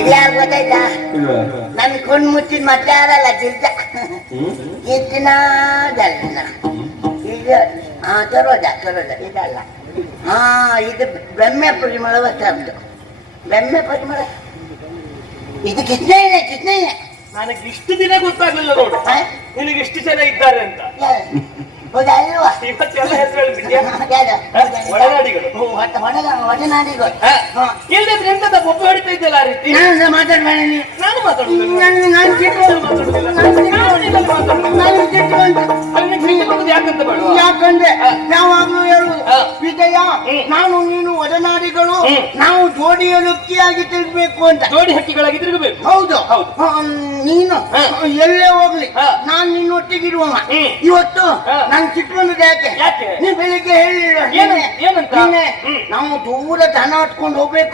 ಇದ್ಯಾರು ಗೊತ್ತಾಯ್ತಾ? ನನ್ ಕೊಂಡ್ ಮುಚ್ಚಿದ ಮತ್ತೆ ಯಾರಲ್ಲ ಗಿರ್ಜ ಇತ್ತಿನ ಈಗ ಸರೋಜ ಇದಲ್ಲ. ಇದು ಬ್ರಹ್ಮೆ ಪರಿಮಳ ವಸ್ತು, ಬ್ರಹ್ಮೆ ಪರಿಮಳ. ಇದು ಕಿತ್ನೆ ನನಗೆ ಇಷ್ಟು ದಿನ ಗೊತ್ತಾಗ್ಲಿಲ್ಲ ನೋಡು, ನಿನಗೆ ಇಷ್ಟು ಜನ ಇದ್ದಾರೆ ಅಂತ. ಹೌದಾ ಅಲ್ವಾ? ಇವತ್ತೆಲ್ಲ ಹೆಸರು ಒಳನಾಡಿಗಳು. ಒಡನಾಡಿಗಳು ಇಲ್ಲದ್ರೆ ಎಂತದ ಒಬ್ಬ ಹೊಡಿತಾ ಇದ್ದಲ್ಲ ಆ ರೀತಿ. ನಾನು ಮಾತಾಡ್ಬೇಡ ನೀವು. ನಾನು ಮಾತಾಡುದಿಲ್ಲ. ಯಾಕಂತ ಬೇಡ? ಯಾಕಂದ್ರೆ ಯಾವಾಗ್ಲೂ ಹೇಳುವುದು ವಿಜಯ, ನಾನು ನೀನು ಒಡನಾಡಿಗಳು, ನಾವು ಜೋಡಿಯ ಲುಕ್ಕಿಯಾಗಿ ತಿರ್ಬೇಕು ಅಂತ. ಜೋಡಿ ಹಕ್ಕಿಗಳಾಗಿ ತಿರುಗಬೇಕು. ಹೌದು ನೀನು ಎಲ್ಲೇ ಹೋಗ್ಲಿ ನಾನ್ ನಿನ್ನೊಟ್ಟಿಗಿರುವ. ಇವತ್ತು ನಾನು ಚಿಕ್ಕವನಿಗೆ ಯಾಕೆ ನೀ ಬೆಳಿಗ್ಗೆ ಹೇಳಿಲ್ಲ ಏನಂತ? ನಾವು ದೂರ ದನ ಹಟ್ಕೊಂಡು ಹೋಗ್ಬೇಕು.